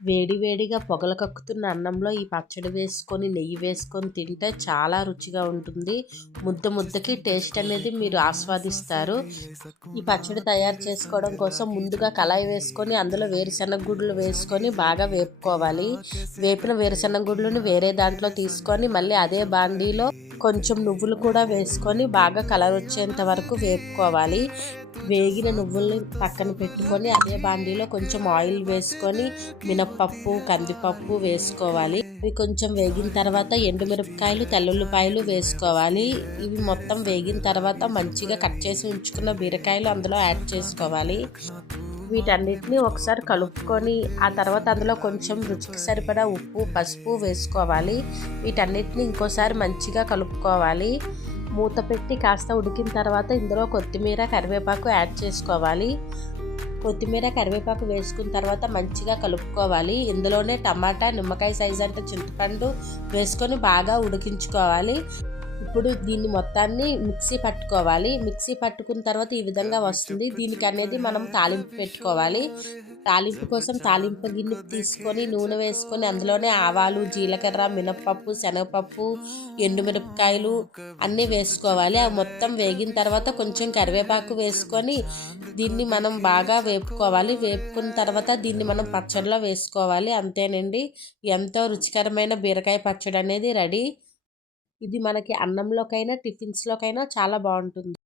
వేడివేడిగా పొగలు కక్కుతున్న అన్నంలో ఈ పచ్చడి వేసుకొని నెయ్యి వేసుకొని తింటే చాలా రుచిగా ఉంటుంది. ముద్ద ముద్దకి టేస్ట్ అనేది మీరు ఆస్వాదిస్తారు. ఈ పచ్చడి తయారు చేసుకోవడం కోసం ముందుగా కళాయి వేసుకొని అందులో వేరుశనగ గుడ్లు వేసుకొని బాగా వేపుకోవాలి. వేపిన వేరుశనగ గుడ్లను వేరే దాంట్లో తీసుకొని మళ్ళీ అదే బాండీలో కొంచెం నువ్వులు కూడా వేసుకొని బాగా కలర్ వచ్చేంత వరకు వేపుకోవాలి. వేగిన నువ్వుల్ని పక్కన పెట్టుకొని అదే బాండీలో కొంచెం ఆయిల్ వేసుకొని మినప్పప్పు కందిపప్పు వేసుకోవాలి. ఇవి కొంచెం వేగిన తర్వాత ఎండుమిరపకాయలు తెల్లుల్లిపాయలు వేసుకోవాలి. ఇవి మొత్తం వేగిన తర్వాత మంచిగా కట్ చేసి ఉంచుకున్న బీరకాయలు అందులో యాడ్ చేసుకోవాలి. వీటన్నిటిని ఒకసారి కలుపుకొని ఆ తర్వాత అందులో కొంచెం రుచికి సరిపడా ఉప్పు పసుపు వేసుకోవాలి. వీటన్నిటిని ఇంకోసారి మంచిగా కలుపుకోవాలి. మూత పెట్టి కాస్త ఉడికిన తర్వాత ఇందులో కొత్తిమీర కరివేపాకు యాడ్ చేసుకోవాలి. కొత్తిమీర కరివేపాకు వేసుకున్న తర్వాత మంచిగా కలుపుకోవాలి. ఇందులోనే టమాటా నిమ్మకాయ సైజ్ అంటే చింతపండు వేసుకొని బాగా ఉడికించుకోవాలి. ఇప్పుడు దీన్ని మొత్తాన్ని మిక్సీ పట్టుకోవాలి. మిక్సీ పట్టుకున్న తర్వాత ఈ విధంగా వస్తుంది. దీనికి అనేది మనం తాలింపు పెట్టుకోవాలి. తాలింపు కోసం తాలింపు గిన్నె తీసుకొని నూనె వేసుకొని అందులోనే ఆవాలు జీలకర్ర మినప్పప్పు శనగపప్పు ఎండుమిరపకాయలు అన్నీ వేసుకోవాలి. అవి మొత్తం వేగిన తర్వాత కొంచెం కరివేపాకు వేసుకొని దీన్ని మనం బాగా వేపుకోవాలి. వేపుకున్న తర్వాత దీన్ని మనం పచ్చడిలో వేసుకోవాలి. అంతేనండి. ఎంతో రుచికరమైన బీరకాయ పచ్చడి అనేది రెడీ. ఇది మనకి అన్నంలోకైనా టిఫిన్స్లోకైనా చాలా బాగుంటుంది.